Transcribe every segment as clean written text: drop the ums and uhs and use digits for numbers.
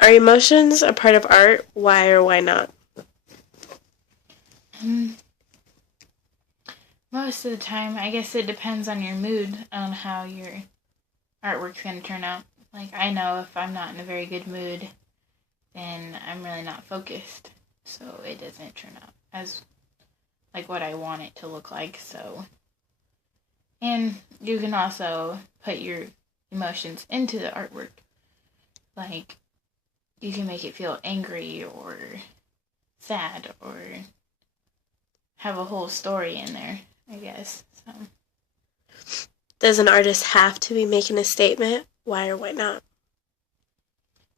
Are emotions a part of art? Why or why not? Um, Most of the time, I guess it depends on your mood on how your artwork's going to turn out. Like, I know if I'm not in a very good mood, then I'm really not focused. So it doesn't turn out as like what I want it to look like. So, and you can also put your emotions into the artwork. Like, you can make it feel angry or sad or have a whole story in there, I guess. So, Does an artist have to be making a statement? Why or why not?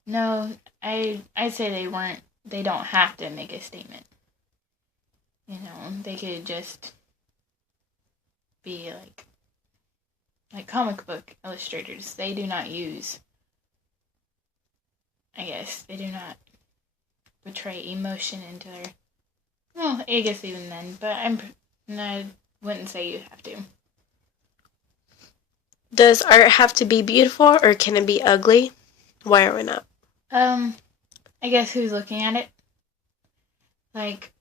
no, I'd say they don't have to make a statement. They could just be like comic book illustrators. They do not use, I guess, they do not portray emotion into their. Well, I guess even then, but I wouldn't say you have to. Does art have to be beautiful or can it be ugly? Why or why not? I guess who's looking at it? Like,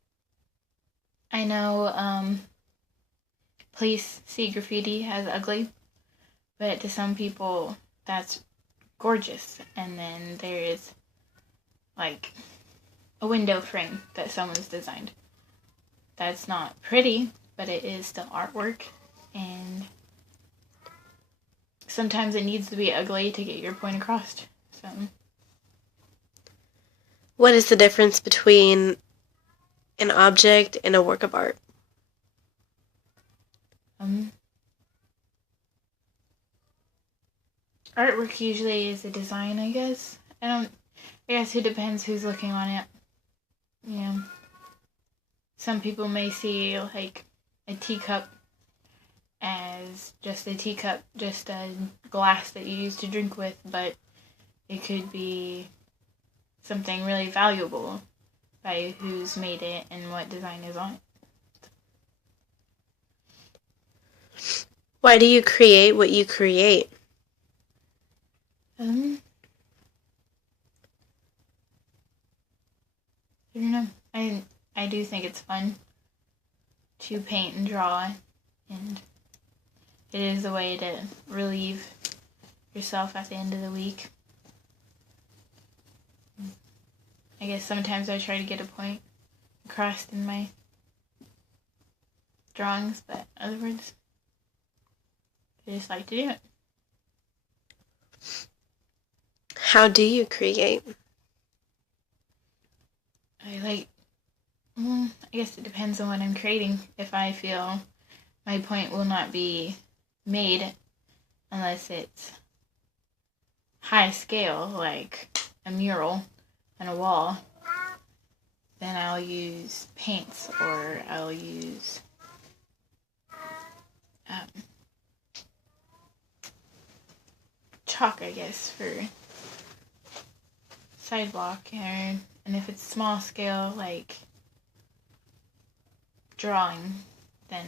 I know, police see graffiti as ugly, but to some people that's gorgeous. And then there is like a window frame that someone's designed. That's not pretty, but it is still artwork, and sometimes it needs to be ugly to get your point across. So, What is the difference between an object and a work of art? um, artwork usually is a design, I guess. I guess it depends who's looking on it. Yeah. Some people may see like a teacup as just a teacup, just a glass that you use to drink with, but it could be something really valuable by who's made it and what design is on it. Why do you create what you create? Um, I don't know. I do think it's fun to paint and draw, and it is a way to relieve yourself at the end of the week. I guess sometimes I try to get a point across in my drawings, but other words, I just like to do it. How do you create? I guess it depends on what I'm creating. If I feel my point will not be made unless it's high scale, like a mural on a wall, then I'll use paints or I'll use um, chalk, I guess, for sidewalk. And if it's small scale, like drawing, then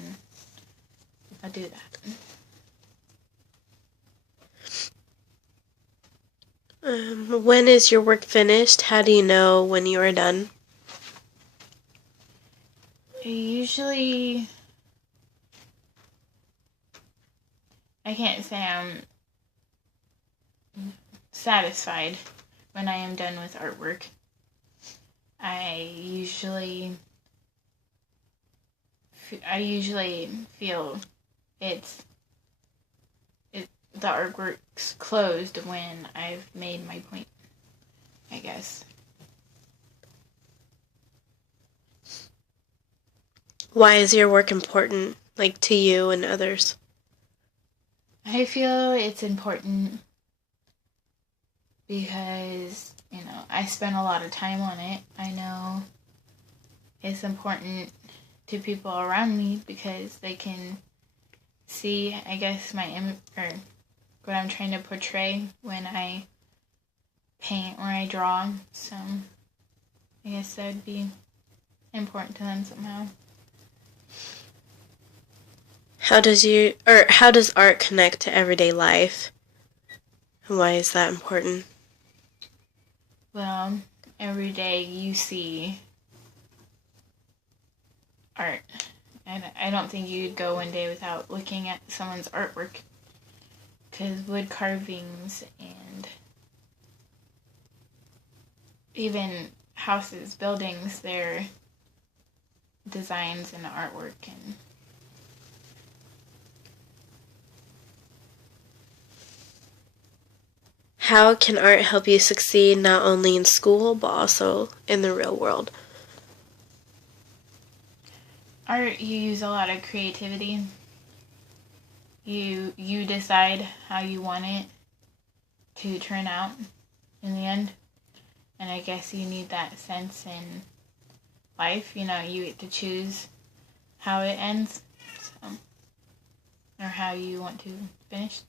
I'll do that. When is your work finished? How do you know when you are done? I can't say I'm satisfied when I am done with artwork. I usually feel it's the artwork's closed when I've made my point, I guess. Why is your work important, like to you and others? I feel it's important because, I spend a lot of time on it. I know it's important to people around me because they can see, I guess, or what I'm trying to portray when I paint or I draw. So I guess that would be important to them somehow. How does art connect to everyday life? And why is that important? Well, every day you see art. And I don't think you'd go one day without looking at someone's artwork. Because wood carvings and even houses, buildings, their designs and artwork. And how can art help you succeed not only in school but also in the real world? art, you use a lot of creativity. You decide how you want it to turn out in the end. And I guess you need that sense in life. You get to choose how it ends, so, or how you want to finish.